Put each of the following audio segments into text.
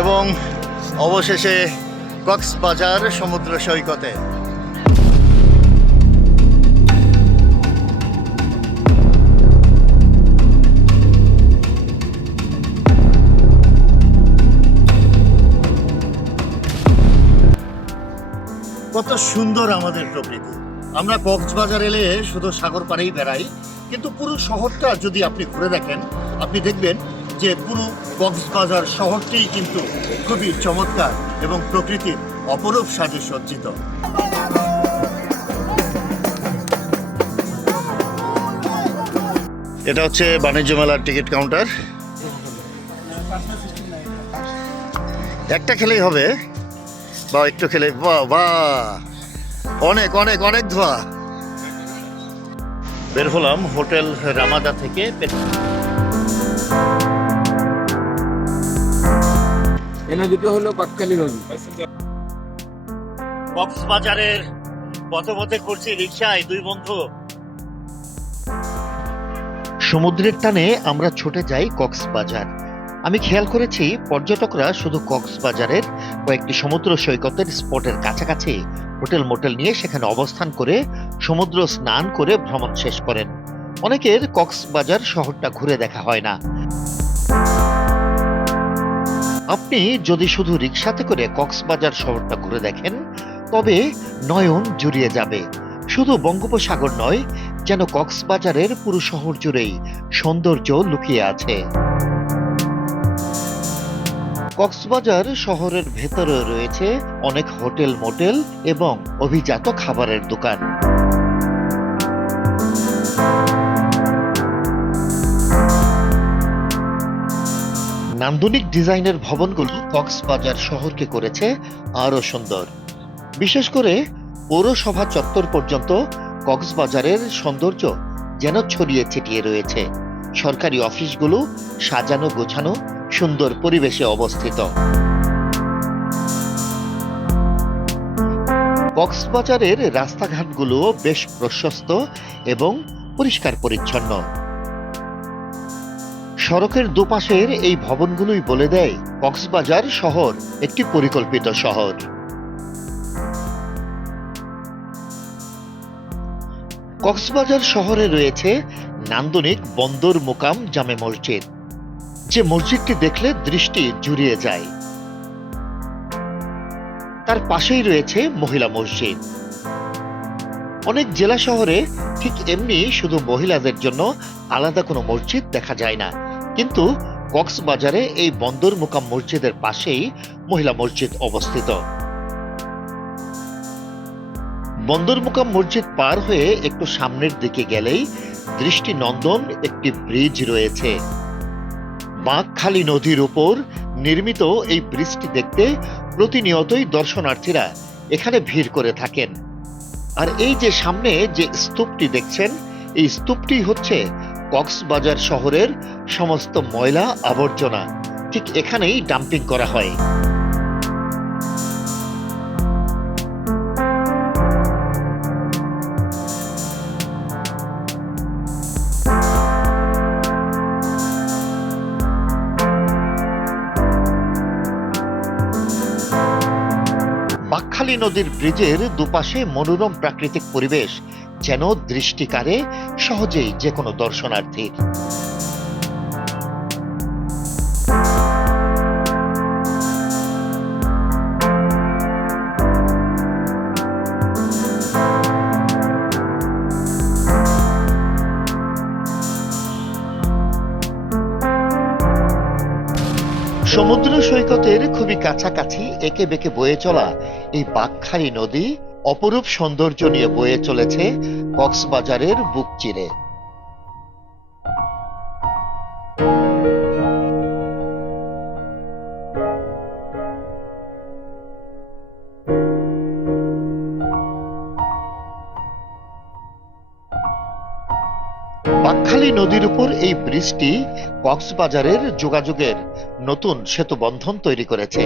এবং অবশেষে কক্সবাজার সমুদ্র সৈকতে। কত সুন্দর আমাদের প্রকৃতি। আমরা কক্সবাজার এলে শুধু সাগর পাড়েই বেড়াই, কিন্তু পুরো শহরটা যদি আপনি ঘুরে দেখেন, আপনি দেখবেন যে পুরো কক্সবাজার শহরটিই কিন্তু খুবই চমৎকার এবং প্রকৃতির অপরূপ সাজে সজ্জিত। এটা হচ্ছে বাণিজ্য মেলার টিকিট কাউন্টার। একটা খেলেই হবে, বা একটু খেলে বাহ বাহ। অনেক অনেক অনেক ধোয়া। বের হলাম হোটেল রামাদা থেকে এ নদীটা হলো বাক্কালি নদী। কক্সবাজারের পথে পথে করছি রিক্সায় দুই বন্ধু। সমুদ্রের টানে আমরা ছুটে যাই কক্সবাজার। আমি খেয়াল করেছি পর্যটকরা শুধু কক্সবাজারের কয়েকটি সমুদ্র সৈকতের স্পটের কাছাকাছি হোটেল মোটেল নিয়ে সেখানে অবস্থান করে সমুদ্র স্নান করে ভ্রমণ শেষ করেন। অনেকের কক্সবাজার শহরটা ঘুরে দেখা হয় না। আপনি যদি শুধু রিক্সাতে করে কক্সবাজার শহরটা ঘুরে দেখেন, তবে নয়ন জুড়িয়ে যাবে। শুধু বঙ্গোপসাগর নয়, যেন কক্সবাজারের পুরো শহর জুড়েই সৌন্দর্য লুকিয়ে আছে। কক্সবাজার শহরের ভেতরে রয়েছে অনেক হোটেল মোটেল এবং অভিজাত খাবারের দোকান। নান্দনিক ডিজাইনের ভবনগুলো কক্সবাজার শহরকে করেছে আরও সুন্দর। বিশেষ করে পৌরসভা চত্বর পর্যন্ত কক্সবাজারের সৌন্দর্য যেন ছড়িয়ে ছিটিয়ে রয়েছে। সরকারি অফিসগুলো সাজানো গোছানো, সুন্দর পরিবেশে অবস্থিত। কক্সবাজারের রাস্তাঘাটগুলো বেশ প্রশস্ত এবং পরিষ্কার পরিচ্ছন্ন সড়কের দুপাশের এই ভবনগুলোই বলে দেয় কক্সবাজার শহর, একটি পরিকল্পিত শহর। কক্সবাজার শহরে রয়েছে নান্দনিক বন্দর মোকাম জামে মসজিদ। যে মসজিদটি দেখলে দৃষ্টি জুড়িয়ে যায়। তার পাশেই রয়েছে মহিলা মসজিদ। অনেক জেলা শহরে ঠিক এমনি শুধু মহিলাদের জন্য আলাদা কোনো মসজিদ দেখা যায় না। কিন্তু কক্সবাজারে এই বন্দর মোকাম মসজিদের পাশেই মহিলা মসজিদ অবস্থিত। বন্দর মোকাম মসজিদ পার হয়ে একটু সামনের দিকে গেলেই দৃষ্টি নন্দন একটি ব্রিজ রয়েছে। বাঁকখালী নদীর উপর নির্মিত এই ব্রিজটি দেখতে প্রতিনিয়তই দর্শনার্থীরা এখানে ভিড় করে থাকেন। আর এই যে সামনে যে স্তূপটি দেখছেন, এই স্তূপটি হচ্ছে কক্সবাজার শহরের সমস্ত ময়লা আবর্জনা, ঠিক এখানেই ডাম্পিং করা হয়। বাকখালী নদীর ব্রিজের দুপাশে মনোরম প্রাকৃতিক পরিবেশ যেন দৃষ্টিকারে সহজেই যে কোনো দর্শনার্থীর সমুদ্র সৈকতের খুবই কাছাকাছি একে বেঁকে বয়ে চলা এই বাঁকখালী নদী অপরূপ সৌন্দর্য নিয়ে বয়ে চলেছে কক্সবাজারের বুক চিরে। বাকখালী নদীর উপর এই ব্রিজটি কক্সবাজারের যোগাযোগের নতুন সেতু বন্ধন তৈরি করেছে।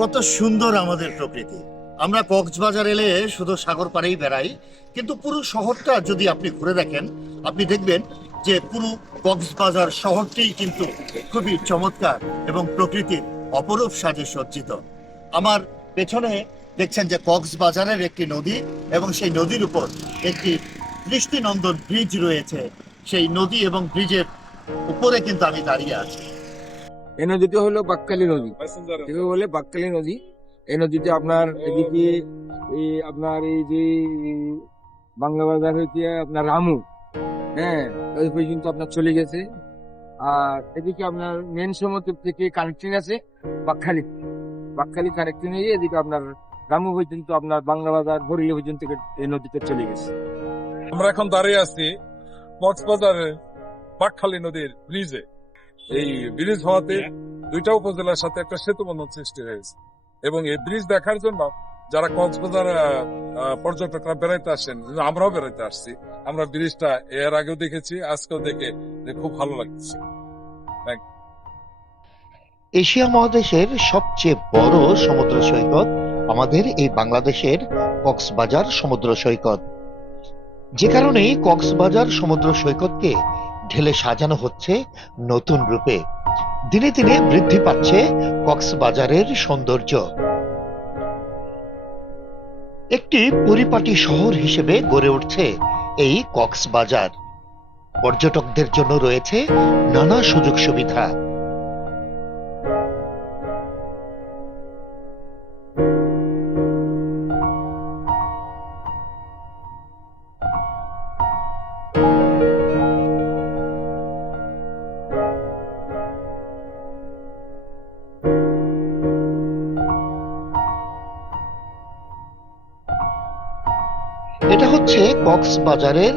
কত সুন্দর আমাদের প্রকৃতি। আমরা কক্সবাজার এলে শুধু সাগর পাড়েই বেড়াই, কিন্তু পুরো শহরটা যদি আপনি ঘুরে দেখেন, আপনি দেখবেন যে পুরো কক্সবাজার শহরটিই কিন্তু খুবই চমৎকার এবং প্রকৃতির অপরূপ সাজে সজ্জিত। আমার পেছনে দেখছেন যে কক্সবাজারের একটি নদী এবং সেই নদীর উপর একটি দৃষ্টিনন্দন ব্রিজ রয়েছে। সেই নদী এবং ব্রিজের উপরে কিন্তু আমি দাঁড়িয়ে আছি। এই নদীটি হলো বাক্কালি নদী। একে বলে বাক্কালি নদী এই নদীতে আপনার এদিকে এই আপনার এই যে বাংলা বাজার হইতে আপনার রামু হ্যাঁ ওই পর্যন্ত আপনার চলে গেছে। আর এদিকে আপনার মেন সমুদ্র থেকে কানেকশন আছে বাকখালি। বাকখালি কানেকশন হয়ে এদিকে আপনার রামু পর্যন্ত আপনার বাংলা বাজার বরিলি পর্যন্ত এই নদীতে চলে গেছে। আমরা এখন দাঁড়িয়ে আছি কক্সবাজারের বাকখালী নদীর ব্রিজে এই ব্রিজ হওয়াতে দুইটা উপজেলার সাথে একটা সেতু বন্ধন সৃষ্টি হয়েছে। এবং এই ব্রিজ দেখার জন্য যারা কক্সবাজার পর্যটকরা বেড়াইতে আসেন আমরাও বেড়াইতে আসছি। আমরা ব্রিজটা এর আগেও দেখেছি আজকেও দেখে যে খুব ভালো লাগছে। এশিয়া মহাদেশের সবচেয়ে বড় সমুদ্র সৈকত আমাদের এই বাংলাদেশের কক্সবাজার সমুদ্র সৈকত। যে কারণে কক্সবাজার সমুদ্র সৈকতকে ঢেলে সাজানো হচ্ছে নতুন রূপে। দিনে দিনে বৃদ্ধি পাচ্ছে কক্সবাজারের সৌন্দর্য। একটি পরিপাটি শহর হিসেবে গড়ে উঠছে এই কক্সবাজার। পর্যটকদের জন্য রয়েছে নানা সুযোগ সুবিধা। হচ্ছে কক্সবাজারের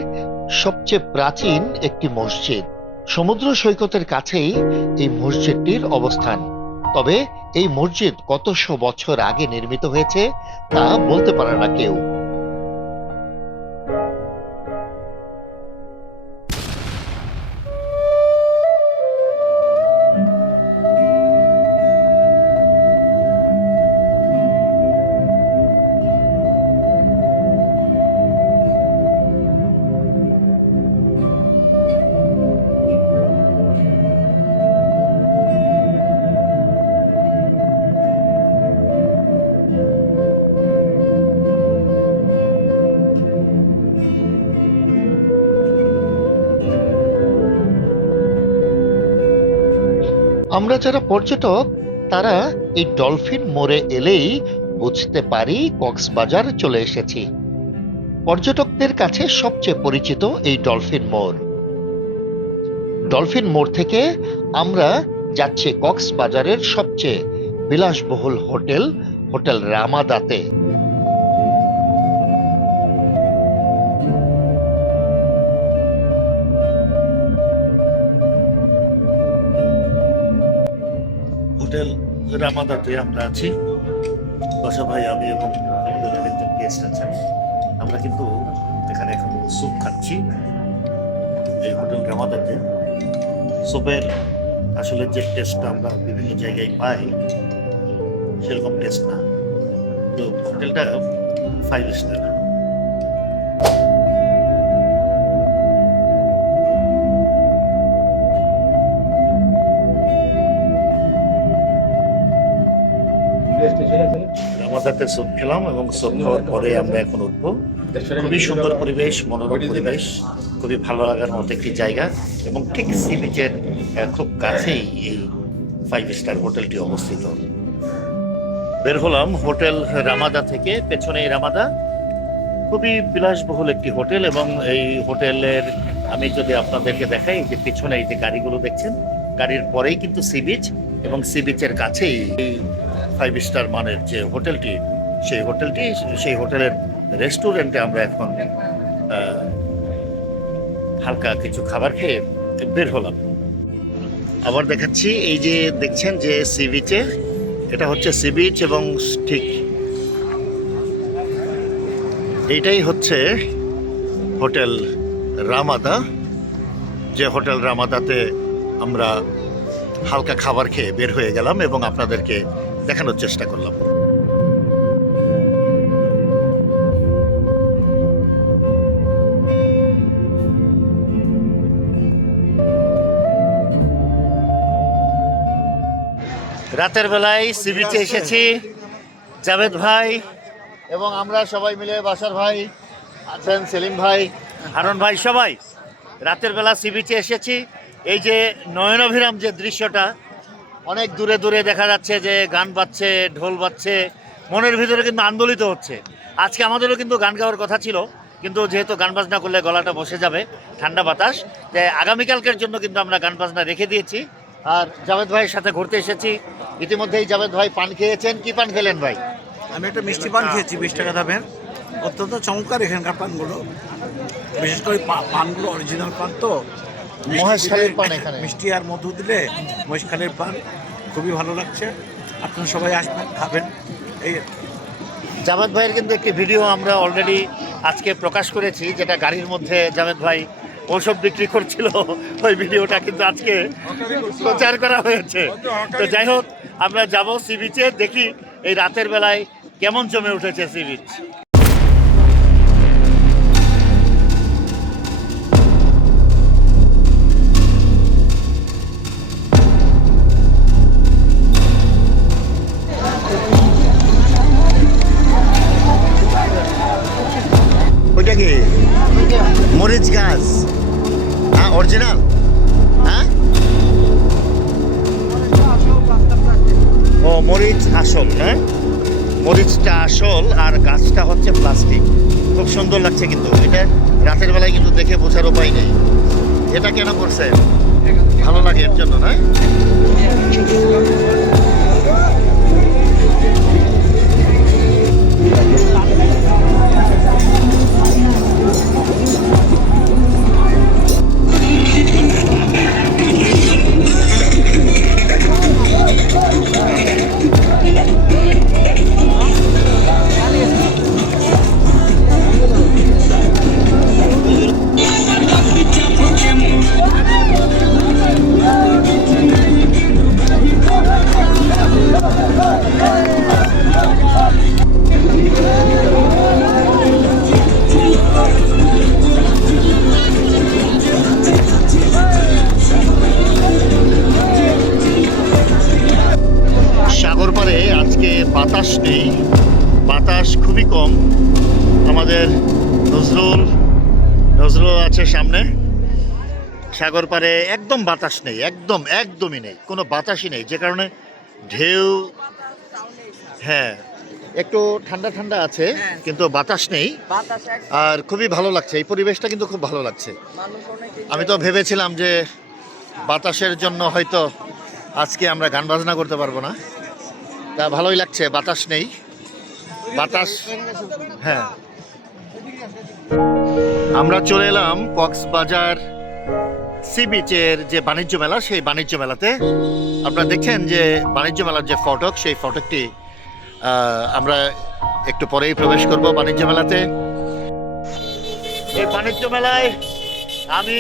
সবচেয়ে প্রাচীন একটি মসজিদ। সমুদ্র সৈকতের কাছেই এই মসজিদটির অবস্থান। তবে এই মসজিদ কতশো বছর আগে নির্মিত হয়েছে তা বলতে পারে না কেউ। আমরা যারা পর্যটক, তারা এই ডলফিন মোড়ে এলেই বুঝতে পারি কক্সবাজার চলে এসেছি। পর্যটকদের কাছে সবচেয়ে পরিচিত এই ডলফিন মোড়। ডলফিন মোড় থেকে আমরা যাচ্ছি কক্সবাজারের সবচেয়ে বিলাসবহুল হোটেল হোটেল রামাদাতে। রামাদাতে আমরা আছি। বাসা ভাই আমি এবং আমাদের আরেকজন গেস্ট আছেন। আমরা কিন্তু এখানে এখন স্যুপ খাচ্ছি। এই হোটেল রামাদাতে। স্যুপের আসলে যে টেস্টটা আমরা বিভিন্ন জায়গায় পাই, সেরকম টেস্ট না। তো হোটেলটা ফাইভ স্টার রামাদাতে স্যুপ খেলাম এবং স্যুপ খাওয়ার পরে আমরা এখন উঠবো। খুবই সুন্দর পরিবেশ, মনোরম পরিবেশ, খুবই ভালো লাগার মতো একটি জায়গা এবং ঠিক সি বিচের খুব কাছেই এই ফাইভ স্টার হোটেলটি অবস্থিত। বের হলাম হোটেল রামাদা থেকে পেছনে রামাদা। খুবই বিলাসবহুল একটি হোটেল এবং এই হোটেলের, আমি যদি আপনাদেরকে দেখাই, যে পিছনে এই যে গাড়িগুলো দেখছেন, গাড়ির পরেই কিন্তু সি বিচ এবং সি বিচের কাছেই এই ফাইভ স্টার মানের যে হোটেলটি, সেই হোটেলটি, সেই হোটেলের রেস্টুরেন্টে আমরা এখন হালকা কিছু খাবার খেয়ে বের হলাম। আবার দেখাচ্ছি, এই যে দেখছেন যে সি বিচে, এটা হচ্ছে সি বিচ এবং ঠিক এইটাই হচ্ছে হোটেল রামাদা। যে হোটেল রামাদাতে আমরা হালকা খাবার খেয়ে বের হয়ে গেলাম এবং আপনাদেরকে দেখানোর চেষ্টা করলাম। রাতের বেলায় সি বিচে এসেছি, জাভেদ ভাই এবং আমরা সবাই মিলে, বাসার ভাই, আছেন সেলিম ভাই, হারন ভাই সবাই। রাতের বেলা সি বিচে এসেছি। এই যে নয়নভিরাম যে দৃশ্যটা অনেক দূরে দূরে দেখা যাচ্ছে যে গান বাজছে, ঢোল বাজছে, মনের ভিতরে কিন্তু আন্দোলিত হচ্ছে। আজকে আমাদেরও কিন্তু গান গাওয়ার কথা ছিল, কিন্তু যেহেতু গান বাজনা করলে গলাটা বসে যাবে, ঠান্ডা বাতাস, তাই আগামীকালকের জন্য কিন্তু আমরা গান বাজনা রেখে দিয়েছি। আর জাভেদ ভাইয়ের সাথে ঘুরতে এসেছি। ইতিমধ্যেই জাভেদ ভাই পান খেয়েছেন, কি পান খেলেন ভাই? আমি একটা মিষ্টি পান খেয়েছি, বিশ টাকা দামের। অত্যন্ত চমৎকার এখানকার পানগুলো। বিশেষ করে পানগুলো অরিজিনাল পান তো। মহেশখালীর পান এখানে। মিষ্টি আর মধু দিলে মহেশখালীর পান খুবই ভালো লাগছে। আপনারা সবাই আসবেন খাবেন। এই জাভেদ ভাইয়ের কিন্তু একটি ভিডিও আমরা অলরেডি আজকে প্রকাশ করেছি যেটা গাড়ির মধ্যে জাভেদ ভাই ওসব বিক্রি করছিল। ওই ভিডিওটা কিন্তু আজকে প্রচার করা হয়েছে। তো যাই হোক আমরা যাব সি বিচে দেখি এই রাতের বেলায় কেমন জমে উঠেছে সি বিচ ওইটা কি? মরিচ গাছ। হ্যাঁ অরিজিনাল হ্যাঁ? ও, মরিচ আসল হ্যাঁ মরিচটা আসল আর গাছটা হচ্ছে প্লাস্টিক। খুব সুন্দর লাগছে কিন্তু। এটা রাতের বেলায় কিন্তু দেখে বোঝার উপায় নেই। এটা কেন করছে ভালো লাগে এর জন্য, না? সাগর পাড়ে একদম বাতাস নেই একদম একদমই নেই কোনো বাতাসই নেই যে কারণে ঢেউ হ্যাঁ একটু ঠান্ডা ঠান্ডা আছে কিন্তু বাতাস নেই। আর খুবই ভালো লাগছে এই পরিবেশটা কিন্তু খুব ভালো লাগছে। আমি তো ভেবেছিলাম যে বাতাসের জন্য হয়তো আজকে আমরা গান বাজনা করতে পারব না। তা ভালোই লাগছে বাতাস নেই বাতাস হ্যাঁ। আমরা চলে এলাম কক্সবাজার সি বিচের যে বাণিজ্য মেলা, সেই বাণিজ্য মেলাতে আপনারা দেখছেন যে বাণিজ্য মেলার যে ফটক, সেই ফটকটি আমরা একটু পরেই প্রবেশ করব বাণিজ্য মেলাতে। এই বাণিজ্য মেলায় আমি,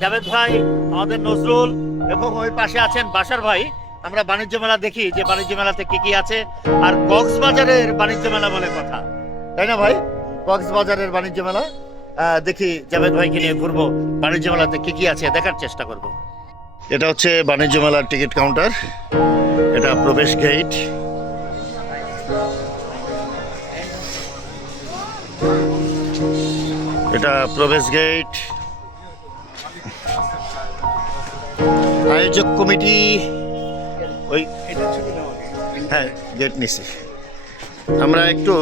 জাভেদ ভাই, আমাদের নজরুল এবং ওই পাশে আছেন বাসার ভাই। আমরা বাণিজ্য মেলা দেখি যে বাণিজ্য মেলাতে কি কি আছে। আর কক্সবাজারের বাণিজ্য মেলা বলে কথা। তাই না ভাই? কক্সবাজারের বাণিজ্য মেলা। দেখি জাভেদ ভাইকে নিয়ে ঘুরবো। বাণিজ্য মেলাতে কি কি আছে দেখার চেষ্টা করব। এটা হচ্ছে বাণিজ্য মেলার টিকিট কাউন্টার। এটা প্রবেশ গেট এটা প্রবেশ গেট আয়োজক কমিটি ওই হ্যাঁ গেট নিছি আমরা একটু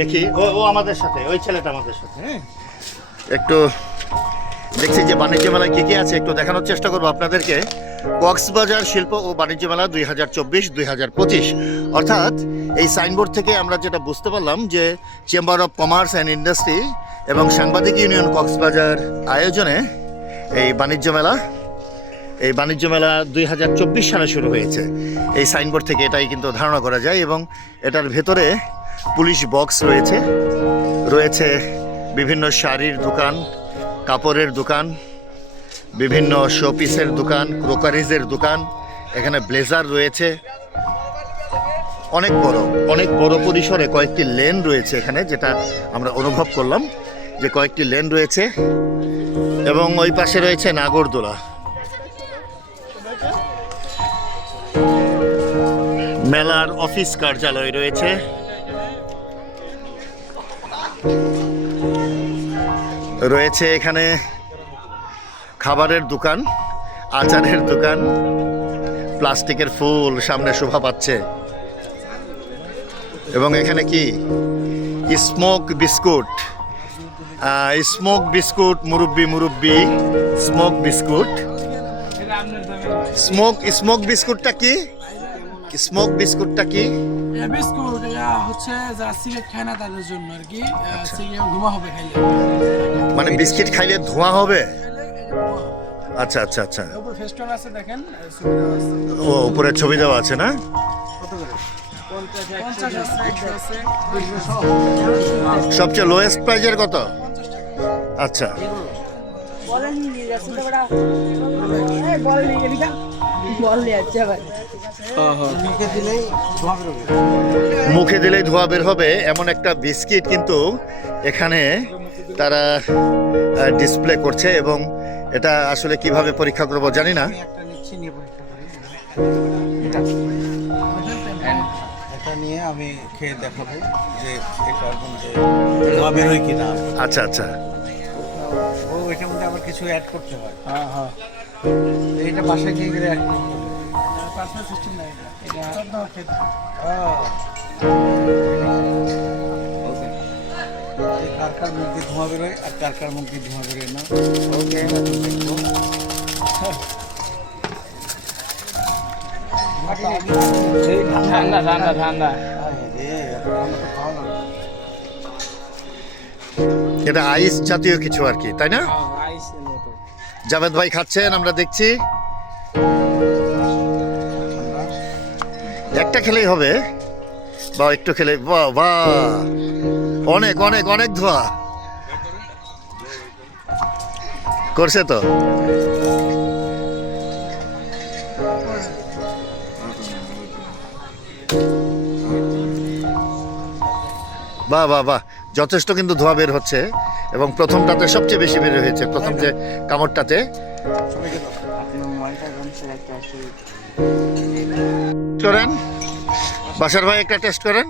দেখি। ও ও আমাদের সাথে ওই ছেলেটা আমাদের সাথে হ্যাঁ। একটু দেখছি যে বাণিজ্য মেলায় কি কি আছে, একটু দেখানোর চেষ্টা করব আপনাদেরকে। কক্সবাজার শিল্প ও বাণিজ্য মেলা দুই হাজার চব্বিশ, দুই হাজার পঁচিশ। অর্থাৎ এই সাইনবোর্ড থেকে আমরা যেটা বুঝতে পারলাম যে chamber of commerce and industry এবং সাংবাদিক ইউনিয়ন কক্সবাজার আয়োজনে এই বাণিজ্য মেলা, এই বাণিজ্য মেলা দুই হাজার চব্বিশ সালে শুরু হয়েছে। এই সাইনবোর্ড থেকে এটাই কিন্তু ধারণা করা যায় এবং এটার ভেতরে পুলিশ বক্স রয়েছে রয়েছে বিভিন্ন শাড়ির দোকান, কাপড়ের দোকান, বিভিন্ন শোপিসের দোকান ক্রোকারিজের দোকান, এখানে ব্লেজার রয়েছে। অনেক বড় অনেক বড় পরিসরে কয়েকটি লেন রয়েছে এখানে, যেটা আমরা অনুভব করলাম যে কয়েকটি লেন রয়েছে। এবং ওই পাশে রয়েছে নাগরদোলা। মেলার অফিস কার্যালয় রয়েছে। রয়েছে এখানে খাবারের দোকান, আচারের দোকান, প্লাস্টিকের ফুল সামনে শোভা পাচ্ছে। এবং এখানে কি? Smoke biscuit. স্মোক বিস্কুট, মুরব্বি মুরব্বি, স্মোক বিস্কুট। স্মোক স্মোক বিস্কুটটা কি? স্মোক বিস্কুটটা কি? বিস্কুট। এটা হচ্ছে যারা সিগারেট খায় না তাদের জন্য আর কি সিগারেট ধোঁয়া হবে খাইলে। মানে বিস্কিট খাইলে ধোঁয়া হবে? আচ্ছা আচ্ছা আচ্ছা। উপর ফেস্টন আছে দেখেন ও উপরে ছবি দেওয়া আছে না? সবচেয়ে লোয়েস্ট প্রাইজের কত? আচ্ছা। বল নিয়ে মুখে দিলেই ধোঁয়া বেরোবে মুখে দিলেই ধোয়া বের হবে এমন একটা বিস্কিট কিন্তু এখানে তারা ডিসপ্লে করছে এবং এটা আসলে কীভাবে পরীক্ষা করব জানি না। আমি নিয়ে খেয়ে দেখাবো যে ধোঁয়া বেরোয় কিনা। আচ্ছা আচ্ছা। ও এটার মধ্যে আবার কিছু অ্যাড করতে হয়। হ্যাঁ হ্যাঁ। এইটা বাসায় গিয়ে অ্যাড করতে হবে পার্সোনাল সিস্টেম নাই এটা। সব দাও খেতে এই কার কার মুখ দিয়ে ধোঁয়া বেরোয় আর কার কার মুখ দিয়ে ধোঁয়া বেরোয় না। ওকে ঠান্ডা ঠান্ডা ঠান্ডা এটা আইস জাতীয় কিছু আর কি তাই না? জাভেদ ভাই খাচ্ছেন আমরা দেখছি। একটা খেলেই হবে। বা একটু খেলে, বাহ বাহ। অনেক অনেক অনেক ধোয়া। করছে তো? বাহ বাহ বাহ। যথেষ্ট কিন্তু ধোঁয়া বের হচ্ছে এবং প্রথমটাতে সবচেয়ে বেশি বের হয়েছে। প্রথম যে কামড়টাতে। করেন? বাসার ভাই একটা টেস্ট করেন।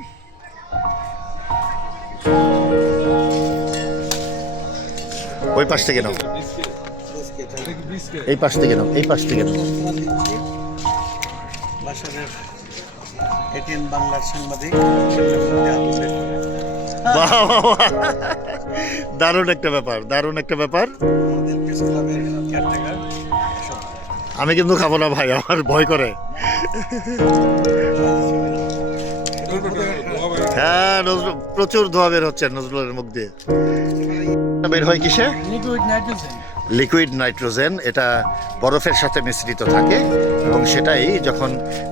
ওই পাশ থেকে নাও। এই পাশ থেকে নাও এই পাশ থেকে নাও। এটিএন বাংলার সাংবাদিক। দারুণ একটা ব্যাপার দারুণ একটা ব্যাপার। আমি কিন্তু খাব না ভাই আমার ভয় করে। হ্যাঁ নজরুল প্রচুর ধোয়া বের হচ্ছে নজরুলের মুখ দিয়ে। বের হয় কিসে? লিকুইড নাইট্রোজেন লিকুইড নাইট্রোজেন এটা বরফের সাথে মিশ্রিত থাকে এবং সেটাই যখন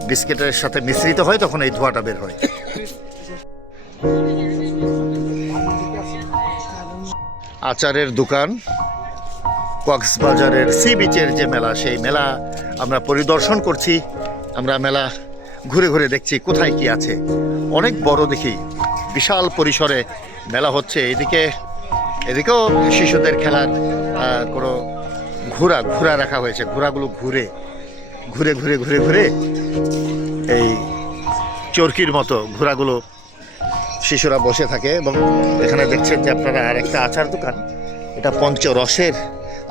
বিস্কিটের সাথে মিশ্রিত হয় তখন এই ধোঁয়াটা বের হয়। আচারের দোকান। কক্সবাজারের সি বিচের যে মেলা, সেই মেলা আমরা পরিদর্শন করছি। আমরা মেলা ঘুরে ঘুরে দেখছি কোথায় কি আছে। অনেক বড় দেখি, বিশাল পরিসরে মেলা হচ্ছে। এদিকে, এদিকেও শিশুদের খেলার কোনো ঘোড়া ঘোড়া রাখা হয়েছে। ঘোড়াগুলো ঘুরে ঘুরে ঘুরে ঘুরে ঘুরে এই চরকির মতো ঘোড়াগুলো শিশুরা বসে থাকে এবং এখানে দেখছেন যে আপনারা আর একটা আচার দোকান। এটা পঞ্চরসের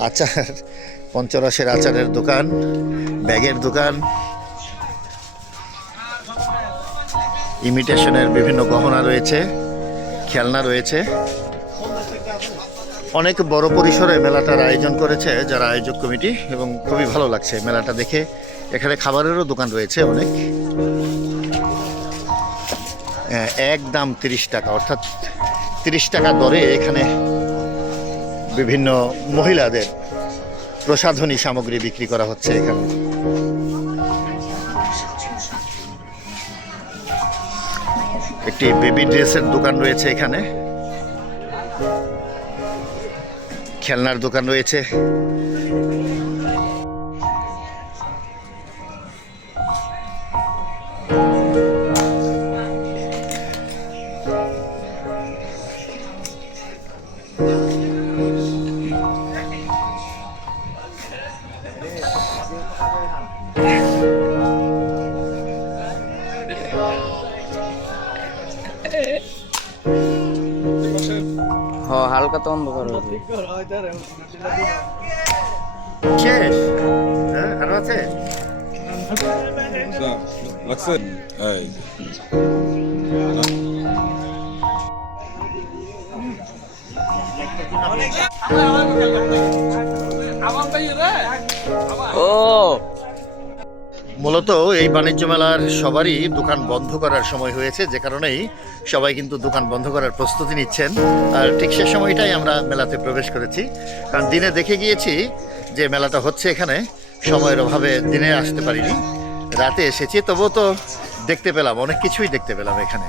আচার, পঞ্চরসের আচারের দোকান, ব্যাগের দোকান, ইমিটেশনের বিভিন্ন গহনা রয়েছে, খেলনা রয়েছে। অনেক বড় পরিসরে মেলাটার আয়োজন করেছে যারা আয়োজক কমিটি এবং খুবই ভালো লাগছে মেলাটা দেখে। এখানে খাবারেরও দোকান রয়েছে অনেক। এক দাম তিরিশ টাকা, অর্থাৎ তিরিশ টাকা দরে এখানে বিভিন্ন মহিলাদের প্রসাধনী সামগ্রী বিক্রি করা হচ্ছে এখানে। একটি বেবি ড্রেসের দোকান রয়েছে এখানে। খেলনার দোকান রয়েছে। লাগছে এই ও! মূলত এই বাণিজ্য মেলার সবারই দোকান বন্ধ করার সময় হয়েছে যে কারণেই সবাই কিন্তু দোকান বন্ধ করার প্রস্তুতি নিচ্ছেন। আর ঠিক সে সময়টাই আমরা মেলাতে প্রবেশ করেছি। কারণ দিনে দেখে গিয়েছি যে মেলাটা হচ্ছে এখানে। সময়ের অভাবে দিনে আসতে পারিনি। রাতে এসেছি তবুও তো দেখতে পেলাম অনেক কিছুই দেখতে পেলাম এখানে।